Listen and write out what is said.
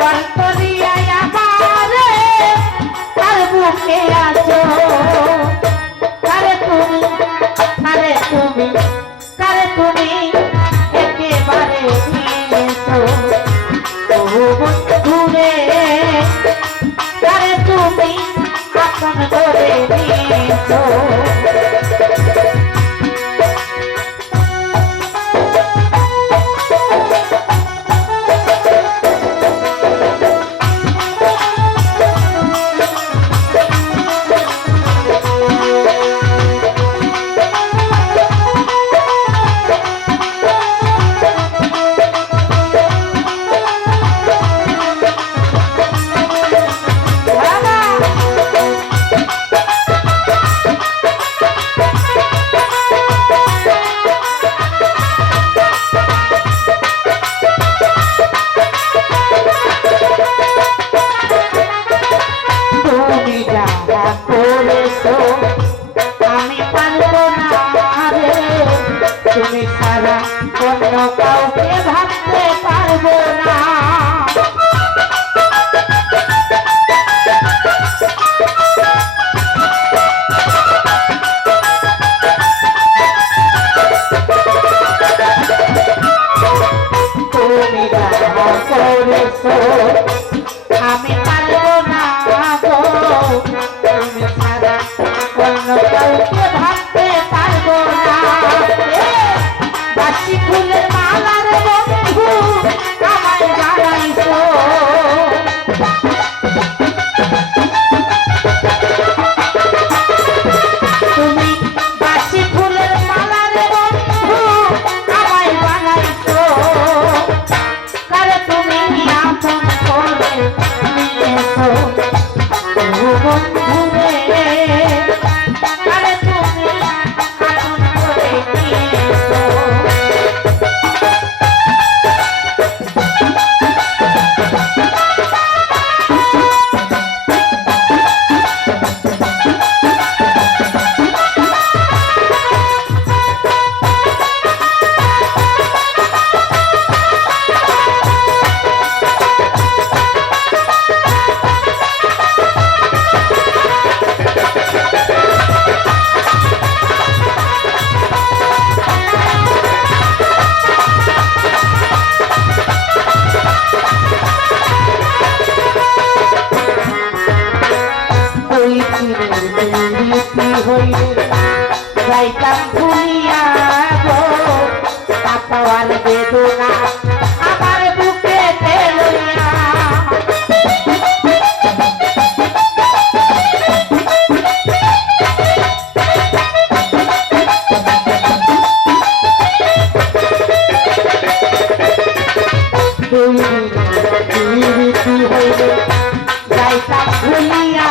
অন্তরিয়ায় আমারে তার বুকে আছো কারে তুমি একেবারে নিয়েছো ও বন্ধুরে কারে তুমি আপন করে নিয়েছো তুমি সারা অন্য কাউকে ভাবতে পারবো না তুমি যা করেছো আমি পারবো না গো তুমি সারা অন্য কাউকে ভাবতে পারবো না বাসি ফুলের মালার বন্ধু আমায় জানাইছো তুমি বাসি ফুলের মালার বন্ধু আমায় বানাইছো কারে তুমি আপন করে নিয়েছো ও বন্ধু রে কারে তুমি আপন করে নিয়েছো যাইতাম ভুলিয়া গো পাতাওয়ার বেদনা আমার বুকে লইয়া যাইতাম ভুলিয়া